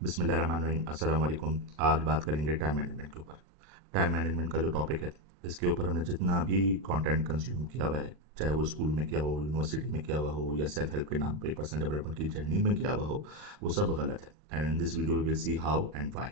बिस्मिल्लाहिर्रहमानिर्रहीम, अस्सलाम वालेकुम। आज बात करेंगे टाइम मैनेजमेंट के ऊपर। टाइम मैनेजमेंट का जो टॉपिक है, इसके ऊपर हमने जितना भी कंटेंट कंज्यूम किया हुआ है, चाहे वो स्कूल में किया हो, यूनिवर्सिटी में किया हुआ हो, या सेल्फ हेल्प के नाम पे पर्सनल डेवलपमेंट की जर्नी में किया हुआ हो, वो सब गलत है। And in this video will see how and why.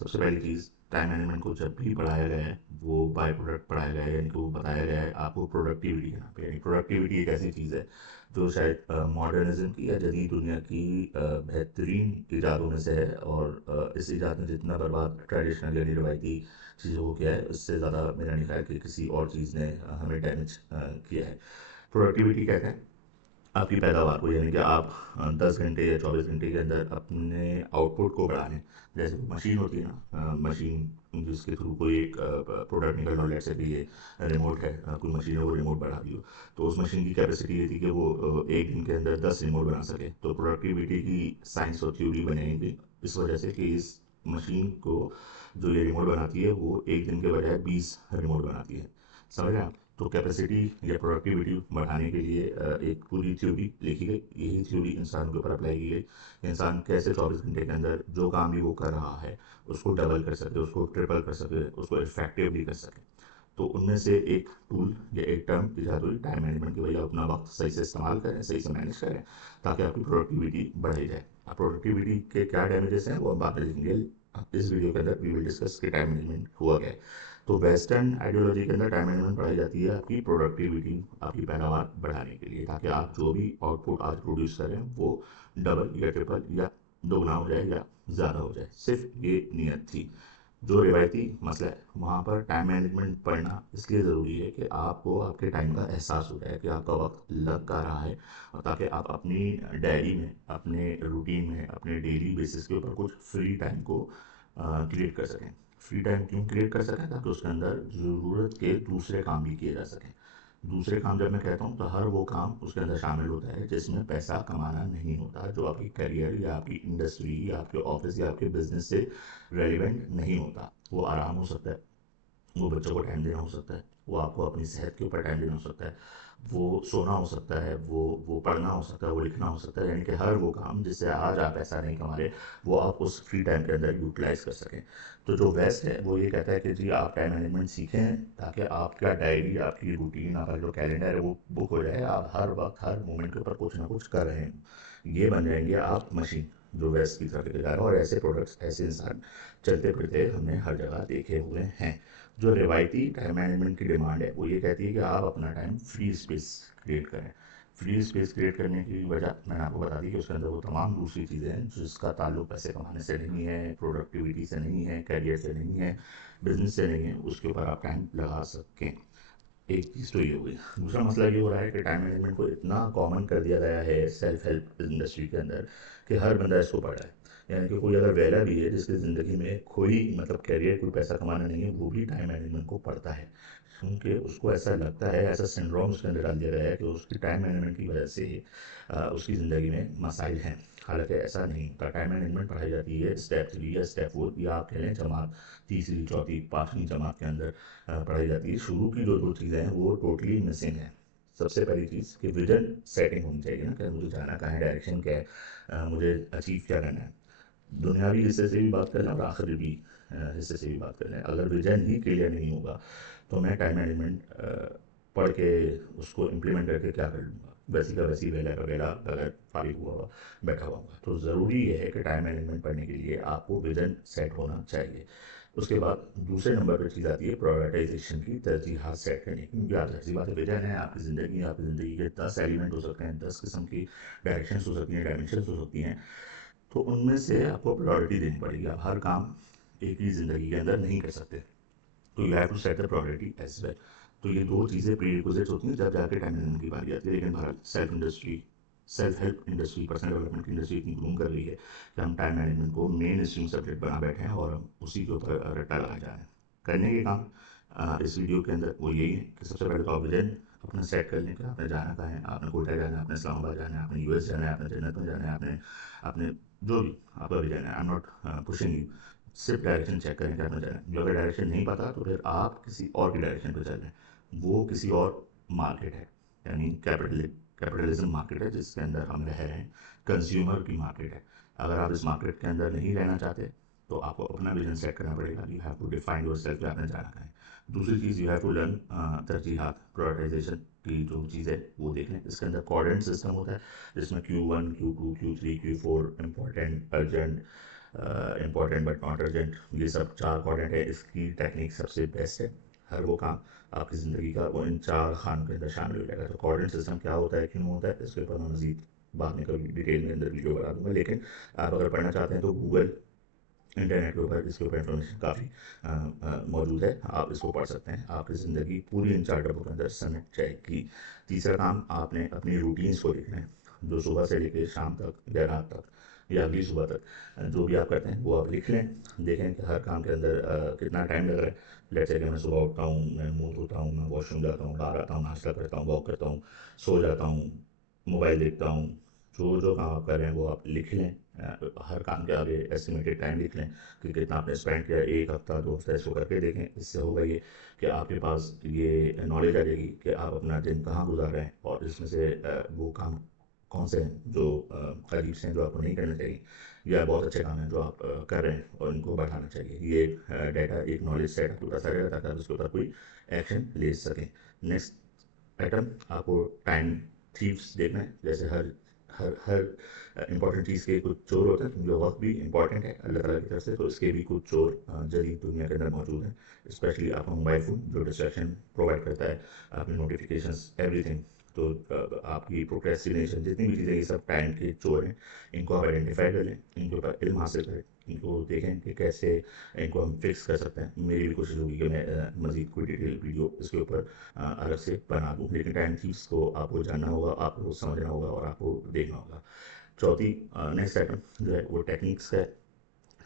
सबसे पहली चीज़, टाइम मैनेजमेंट को जब भी पढ़ाया गया है, वो बाय प्रोडक्ट पढ़ाया गया है, यानी कि वो बताया गया है आपको प्रोडक्टिविटी के नाम पे। यानी प्रोडक्टिविटी एक ऐसी चीज़ है जो शायद मॉडर्निज्म की या जदीद दुनिया की बेहतरीन इजादों में से है। और इस इजाद ने जितना बर्बाद ट्रेडिशनल यानी रवायती चीज़ों को किया है, उससे ज़्यादा मेरा नहीं ख्याल कि किसी और चीज़ ने हमें डैमेज किया है। प्रोडक्टिविटी कहते हैं आपकी पैदावार को, यानी कि आप 10 घंटे या 24 घंटे के अंदर अपने आउटपुट को बढ़ा लें। जैसे कोई मशीन होती है ना, मशीन जिसके थ्रू कोई एक प्रोडक्ट निकल रहा हो, लेट्स से कि ये रिमोट है, कोई मशीन है, वो रिमोट बढ़ा दी हो, तो उस मशीन की कैपेसिटी ये थी कि वो एक दिन के अंदर 10 रिमोट बना सके। तो प्रोडक्टिविटी की साइंस और थ्योरी बनेगी इस वजह से कि इस मशीन को जो ये रिमोट बनाती है, वो एक दिन के बजाय 20 रिमोट बनाती है। समझ रहे हैं आप? तो कैपेसिटी या प्रोडक्टिविटी बढ़ाने के लिए एक पूरी थ्योरी लिखी गई। यही थ्योरी इंसान के ऊपर अप्लाई की गई। इंसान कैसे 24 घंटे के अंदर जो काम भी वो कर रहा है, उसको डबल कर सके, उसको ट्रिपल कर सके, उसको इफेक्टिवली कर सके। तो उनमें से एक टूल या एक टर्म इजाद हुई टाइम मैनेजमेंट की। वजह अपना वक्त सही से इस्तेमाल करें, सही से मैनेज करें, ताकि आपकी प्रोडक्टिविटी बढ़ाई जाए। अब प्रोडक्टिविटी के क्या डैमेजेस हैं वो हम बाद में देखेंगे। इस वीडियो के अंदर वी विल डिस्कस कि टाइम मैनेजमेंट हुआ क्या है। तो वेस्टर्न आइडियोलॉजी के अंदर टाइम मैनेजमेंट पढ़ाई जाती है आपकी प्रोडक्टिविटी, आपकी पैदावार बढ़ाने के लिए, ताकि आप जो भी आउटपुट आज प्रोड्यूस करें वो डबल या ट्रिपल या दोगुना हो जाए या ज़्यादा हो जाए। सिर्फ ये नीयत थी। जो रिवायती मसला है, वहाँ पर टाइम मैनेजमेंट पढ़ना इसलिए ज़रूरी है कि आपको आपके टाइम का एहसास हो जाए कि आपका वक्त लग का रहा है, और ताकि आप अपनी डायरी में, अपने रूटीन में, अपने डेली बेसिस के ऊपर कुछ फ्री टाइम को क्रिएट कर सकें। फ्री टाइम क्यों क्रिएट कर सकें? ताकि उसके अंदर ज़रूरत के दूसरे काम भी किए जा सकें। दूसरे काम जब मैं कहता हूँ, तो हर वो काम उसके अंदर शामिल होता है जिसमें पैसा कमाना नहीं होता, जो आपकी करियर या आपकी इंडस्ट्री या आपके ऑफिस या आपके बिजनेस से रेलिवेंट नहीं होता। वो आराम हो सकता है, वो बच्चों को टाइम देना हो सकता है, वो आपको अपनी सेहत के ऊपर टाइम देना हो सकता है, वो सोना हो सकता है, वो पढ़ना हो सकता है, वो लिखना हो सकता है। यानी कि हर वो काम जिससे आज आप पैसा नहीं कमा रहे, वो आप उस फ्री टाइम के अंदर यूटिलाइज कर सकें। तो जो वेस्ट है वो ये कहता है कि जी आप टाइम मैनेजमेंट सीखें, ताकि आपका डायरी, आपकी रूटीन, आपका जो कैलेंडर है वो बुक हो जाए। आप हर वक्त हर मोमेंट के ऊपर कुछ ना कुछ कर रहे हैं। ये बन जाएंगे आप मशीन, जो वेस्ट की तरफ लेके जा रहे हैं। और ऐसे प्रोडक्ट्स, ऐसे इंसान चलते फिरते हमने हर जगह देखे हुए हैं। जो रिवायती टाइम मैनेजमेंट की डिमांड है, वो ये कहती है कि आप अपना टाइम फ्री स्पेस क्रिएट करें। फ्री स्पेस क्रिएट करने की वजह मैंने आपको बता दी कि उसके अंदर वो तमाम दूसरी चीज़ें हैं जिसका ताल्लुक पैसे कमाने से नहीं है, प्रोडक्टिविटी से नहीं है, करियर से नहीं है, बिजनेस से नहीं है, उसके ऊपर आप टाइम लगा सकें। एक चीज़ तो ये हो गई। दूसरा मसला ये हो रहा है कि टाइम मैनेजमेंट को इतना कॉमन कर दिया गया है सेल्फ हेल्प इंडस्ट्री के अंदर कि हर बंदा इसको पढ़ रहा है। यानी कि कोई अगर वेला भी है जिसकी ज़िंदगी में कोई मतलब कैरियर, कोई पैसा कमाना नहीं है, वो भी टाइम मैनेजमेंट को पढ़ता है, क्योंकि उसको ऐसा लगता है, ऐसा सिंड्रोम उसके अंदर डाल दिया गया है कि उसकी टाइम मैनेजमेंट की वजह से उसकी ज़िंदगी में मसाइल हैं। हालांकि ऐसा नहीं होता। टाइम मैनेजमेंट पढ़ाई जाती है स्टेप 3 या स्टेप 4, या आप कह लें जमात तीसरी, चौथी, पाँचवीं जमात के अंदर पढ़ाई जाती है। शुरू की जो दो चीज़ें हैं वो टोटली मिसिंग है। सबसे पहली चीज़ कि विजन सेटिंग होनी चाहिए ना, कि मुझे जाना कहाँ है, डायरेक्शन क्या है, मुझे अचीव क्या करना है। दुनियावी हिस्से से भी बात कर लें और आखिरी हिस्से से भी बात कर लें, अगर विजन ही क्लियर नहीं होगा, तो मैं टाइम मैनेजमेंट पढ़ के उसको इम्प्लीमेंट करके क्या कर लूँगा? वैसी का वैसी, वेला का वेला, बगैर फारिग हुआ हुआ बैठा हुआ होगा। तो ज़रूरी ये है कि टाइम मैनेजमेंट पढ़ने के लिए आपको विजन सेट होना चाहिए। उसके बाद दूसरे नंबर पर चीज़ आती है प्रायोरिटाइजेशन की, तरजीहात सेट करने की। क्योंकि आप जैसी बात है, विजन है आपकी ज़िंदगी के 10 एलिमेंट हो सकते हैं, 10 किस्म की डायरेक्शंस हो सकती हैं, डायमेंशंस हो सकती हैं। तो उनमें से आपको प्रायोरिटी देनी पड़ेगी। आप हर काम एक ही ज़िंदगी के अंदर नहीं कर सकते, तो you have to set the priority as well. तो ये दो चीज़ें प्री रिक्विजिट्स होती हैं जब जाके टाइम मैनेजमेंट की बारी आती है। लेकिन Bharat self help industry, personal development की इंडस्ट्री इतनी ग्रूम कर रही है कि हम टाइम मैनेजमेंट को मेन स्ट्रीम सब्जेक्ट बना बैठे हैं और हम उसी के ऊपर रट्टा लगा जा रहे हैं। करने के काम इस वीडियो के अंदर वो यही है कि सबसे पहले तो आप विजन अपना सेट कर लें कि आपने जाना कहाँ है। आपने कोटा जाना है, आपने इस्लामाबाद जाना है, आपने यूएस जाना है, आपने जन्नत में जाना है, आपने आपने जो भी आपका विजन है, I am not pushing you. सिर्फ डायरेक्शन चेक करें कि आपने जाना है। जो अगर डायरेक्शन नहीं पता, तो फिर आप किसी और की डायरेक्शन पर चल रहे हैं। वो किसी और मार्केट है, यानी कैपिटलिज्म मार्केट है जिसके अंदर हम रह रहे हैं, कंज्यूमर की मार्केट है। अगर आप इस मार्केट के अंदर नहीं रहना चाहते तो आपको अपना विजन सेट करना पड़ेगा। You have to define yourself कि आपने जाना कहाँ है। दूसरी चीज़, यू हैव टू लर्न तरजीहात, प्रायोरिटाइजेशन की जो चीज़ है वो देख लें। इसके अंदर कोऑर्डिनेट सिस्टम होता है जिसमें Q1, Q2, Q3, Q4, important, urgent, important but not urgent, ये सब 4 कोऑर्डिनेट है। इसकी टेक्निक सबसे बेस्ट है। हर वो काम आपकी ज़िंदगी का वो इन 4 खानों के अंदर शामिल हो जाएगा। तो कोऑर्डिनेट सिस्टम क्या होता है, क्यों होता है, इसके ऊपर मैं मज़ीद बाद में कभी डिटेल में अंदर वीडियो बना दूंगा। लेकिन आप अगर पढ़ना चाहते हैं तो गूगल, इंटरनेट के ऊपर इसके ऊपर इन्फॉर्मेशन काफ़ी मौजूद है, आप इसको पढ़ सकते हैं। आपकी ज़िंदगी पूरी इन 4 डब्बों के अंदर समेट जाएगी। तीसरा काम, आपने अपनी रूटीन्स को लिखना है, जो सुबह से लेकर शाम तक या रात तक या अगली सुबह तक जो भी आप करते हैं वो आप लिख लें। देखें कि हर काम के अंदर कितना टाइम लग रहा है। लेट्स से कि मैं सुबह उठता हूँ, मैं मुंह धोता हूँ, मैं वॉशरूम जाता हूँ, बाहर आता हूँ, नाश्ता करता हूँ, वॉक करता हूँ, सो जाता हूँ, मोबाइल देखता हूँ। जो जो काम आप कर रहे हैं वो आप लिख लें। हर काम के आगे एस्टिमेटेड टाइम लिख लें कि कितना आपने स्पेंड किया, 1 हफ्ता 2 हफ्ता इसको करके देखें। इससे होगा ये कि आपके पास ये नॉलेज आ जाएगी कि आप अपना दिन कहाँ गुजार रहे हैं और इसमें से वो काम कौन से हैं जो अजीब से हैं, जो आपको नहीं करने चाहिए, या बहुत अच्छे काम हैं जो आप कर रहे हैं और इनको बढ़ाना चाहिए। ये डाटा, एक नॉलेज सेट पूरा सा रहेगा ताकि आप उसके ऊपर कोई एक्शन ले सकें। नेक्स्ट आइटम, आपको टाइम थीव्स देखना है। जैसे हर हर हर इंपॉर्टेंट चीज़ के कुछ चोर होते हैं, क्योंकि वक्त भी इंपॉर्टेंट है अल्लाह ताला की तरफ से, तो इसके भी कुछ चोर जदीद दुनिया के अंदर मौजूद हैं। स्पेशली आपका मोबाइल फ़ोन जो डिस्ट्रैक्शन प्रोवाइड करता है, आपकी नोटिफिकेशंस, एवरीथिंग। तो आपकी प्रोक्रेस्टिनेशन, जितनी भी चीज़ें, ये सब टाइम के चोर हैं। इनको आप आइडेंटिफाई कर लें, इनके ऊपर इल्म हासिल करें, इनको देखें कि कैसे इनको हम फिक्स कर सकते हैं। मेरी भी कोशिश होगी कि मैं मज़ीद कोई डिटेल वीडियो इसके ऊपर अलग से बना दूँ। लेकिन टाइम थीव्स को आपको जानना होगा, आपको समझना होगा और आपको देखना होगा। चौथी, नेक्स्ट आइटम जो है वो टेक्निक्स है।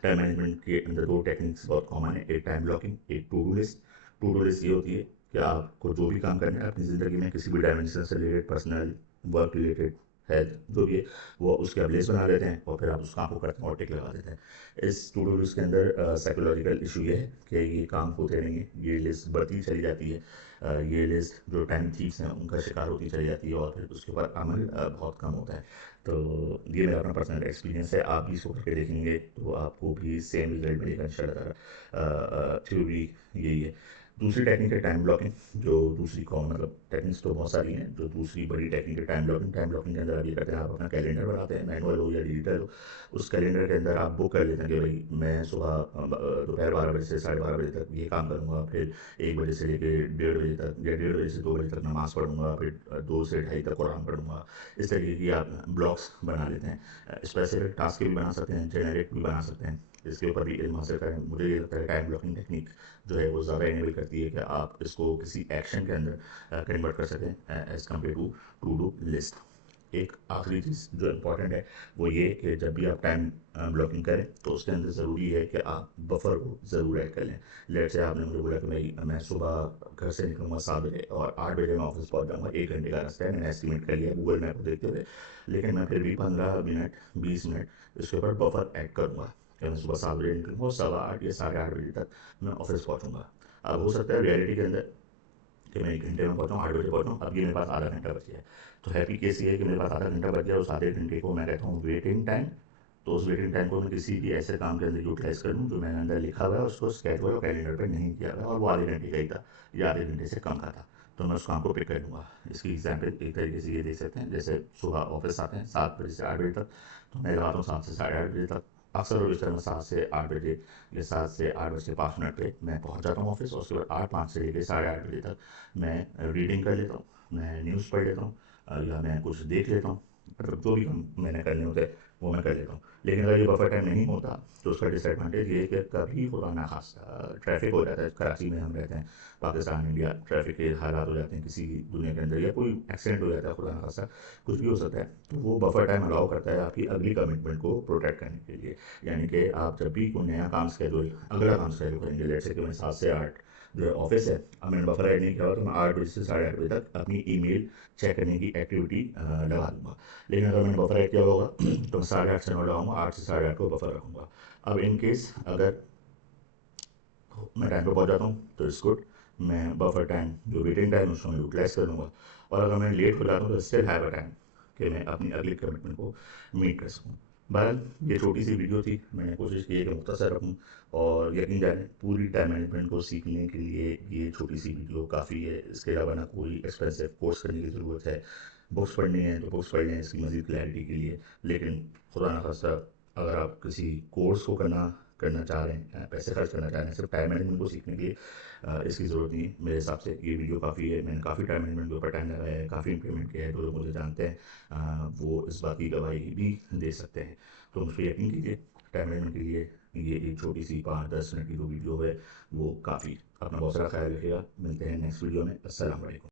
टाइम मैनेजमेंट के अंदर 2 टेक्निक्स बहुत कॉमन है, एक टाइम ब्लॉकिंग, एक to do list. To do list ये होती है कि आपको जो भी काम करना है अपनी ज़िंदगी में, किसी भी डायमेंशन से related, personal, work related, health, जो भी है, वो उसके आप लिस्ट बना लेते हैं और फिर आप उस काम को करते हैं और टिक लगा देते हैं। इस टू डू लिस्ट के अंदर साइकोलॉजिकल इशू ये है कि ये काम होते नहीं है, ये लिस्ट बढ़ती चली जाती है। ये लिस्ट जो टाइम थीव्स हैं उनका शिकार होती चली जाती है और फिर उसके ऊपर अमल बहुत कम होता है। तो ये मेरा अपना पर्सनल एक्सपीरियंस है। आप भी इसको करके देखेंगे तो आपको भी सेम रिजल्ट मिलेगा इंशाल्लाह। थ्योरी यही है। दूसरी टेक्निक है टाइम ब्लॉकिंग, जो दूसरी कॉमन, मतलब टेक्निक्स तो बहुत सारी हैं, जो दूसरी बड़ी टेक्निक है टाइम ब्लॉकिंग। टाइम ब्लॉकिंग के अंदर आप ये करते हैं, आप अपना कैलेंडर बनाते हैं, मैनुअल हो या डिजिटल हो। उस कैलेंडर के अंदर आप बुक कर लेते हैं कि भाई मैं सुबह दोपहर 12 बजे से 12:30 बजे तक ये काम करूँगा, फिर 1 बजे से लेकर 1:30 बजे तक, या 1:30 बजे से 2 बजे तक नमाज़ पढ़ूँगा, फिर 2 से 2:30 तक कुरान पढ़ूँगा। इस तरीके की आप ब्लॉक्स बना लेते हैं। स्पेसिफिक टास्क के भी बना सकते हैं, जेनरिक भी बना सकते हैं। इसके ऊपर भी इल्म हासिल करें। मुझे ये लगता है टाइम ब्लॉकिंग टेक्निक जो है वो ज़्यादा इनेबल करती है कि आप इसको किसी एक्शन के अंदर कन्वर्ट कर सकें as compare to do list. एक आखिरी चीज़ जो इम्पोर्टेंट है वो ये कि जब भी आप टाइम ब्लॉकिंग करें तो उसके अंदर ज़रूरी है कि आप बफर को ज़रूर ऐड कर लें। लेट से आपने मुझे बोला कि भाई मैं सुबह घर से निकलूँगा 7 बजे और 8 बजे मैं ऑफिस पहुँच जाऊँगा, 1 घंटे का रास्ता है, मैंने एस्टिमेट कर लिया गूगल मैप को देखते हुए। लेकिन मैं फिर भी 15 मिनट 20 मिनट इसके ऊपर बफर ऐड करूँगा कि मैं सुबह 7 बजे निकलूँगा और 8:15 या 8:30 बजे तक मैं ऑफिस पहुँचूँगा। अब हो सकता है रियलिटी के अंदर कि मैं 1 घंटे में पहुँचाऊँ, 8 बजे पहुँचाऊँ, अब ये मेरे पास आधा घंटा बच गया है। तो हैप्पी केस ये है कि मेरे पास आधा घंटा बच गया, उस आधे घंटे को मैं कहता हूँ वेटिंग टाइम। तो उस वेटिंग टाइम को मैं किसी भी ऐसे काम के अंदर यूटिलाइज़ कर लूँ जो मैंने अंदर लिखा हुआ है, उसको स्केड्यूल और कैलेंडर पे नहीं किया हुआ है और वो आधे घंटे का ही था या आधे घंटे से कम का था। तो मैं उस काम को पिक कर लूँगा। इसकी एग्जाम्पल एक तरीके से ये देख सकते हैं, जैसे सुबह ऑफिस आते हैं 7 बजे से 8 बजे तक, तो मैं लगाता हूँ 7 से 8:30 बजे तक। अक्सर और इस तरह 7 से 8 बजे या 7 से 8:05 पे मैं पहुँच जाता हूँ ऑफिस, और उसके बाद 8:05 से लेकर 8:30 बजे तक मैं रीडिंग कर लेता हूँ, मैं न्यूज़ पढ़ लेता हूँ, या मैं कुछ देख लेता हूँ। मतलब जो भी काम मैंने करने होते हैं वो मैं कर लेता हूँ। लेकिन अगर ये बफर टाइम नहीं होता तो उसका डिसएडवांटेज ये है कि कभी खुदा ना खास्ता ट्रैफिक हो जाता है। कराची में हम रहते हैं, पाकिस्तान, इंडिया, ट्रैफिक के हालात हो जाते हैं किसी दुनिया के अंदर, या कोई एक्सीडेंट हो जाता है, खुदा ना खास्ता कुछ भी हो सकता है। तो वो बफर टाइम अलाउ करता है आपकी अगली कमिटमेंट को प्रोटेक्ट करने के लिए। यानी कि आप जब भी कोई नया काम स्केड्यूल, अगला काम स्केड्यूल करेंगे, लेट से कि मैं 7 से 8 जो है ऑफिस है, अब मैंने बफर ऐड नहीं किया हुआ, तो मैं 8 बजे से 8:30 बजे तक अपनी ईमेल चेक करने की एक्टिविटी लगा दूंगा। लेकिन अगर मैंने बफर ऐड किया होगा तो मैं 8:30 से 9 लगाऊंगा, 8 से 8:30 को बफर रखूंगा। अब इन केस अगर मैं टाइम पे पहुंच जाता हूँ तो इट्स गुड, मैं बफर टाइम जो वेटिंग टाइम है उसको मैं यूटिलाइज कर लूँगा। और अगर मैं लेट हो जाता हूँ तो स्टिल हैव अ टाइम कि मैं अपनी अगली कमिटमेंट को मीट कर सकूँ। बहरहाल ये छोटी सी वीडियो थी, मैंने कोशिश की है कि मुख्तसर रखूँ, और यकीन जाने पूरी टाइम मैनेजमेंट को सीखने के लिए ये छोटी सी वीडियो काफ़ी है। इसके अलावा ना कोई एक्सपेंसिव कोर्स करने की ज़रूरत है। बुक्स पढ़नी है तो बुक्स पढ़ लें इसकी मज़ीद क्लैरिटी के लिए, लेकिन खुदा ना खास्ता अगर आप किसी कोर्स को करना करना चाह रहे हैं, पैसे खर्च करना चाह रहे हैं सिर्फ टाइम मैनेजमेंट को सीखने के लिए, इसकी ज़रूरत नहीं है। मेरे हिसाब से ये वीडियो काफ़ी है। मैंने काफ़ी टाइम मैनेजमेंट के ऊपर टाइम लगाया है, काफ़ी इंप्लीमेंट किया है। जो लोग मुझे जानते हैं वो इस बात की गवाही भी दे सकते हैं। तो मुझ पर यकीन कीजिए, टाइम मैनेजमेंट के लिए ये एक छोटी सी 5-10 मिनट की जो वीडियो है वो काफ़ी। अपना बहुत सारा ख्याल रखिएगा। मिलते हैं नेक्स्ट वीडियो में। अस्सलाम वालेकुम।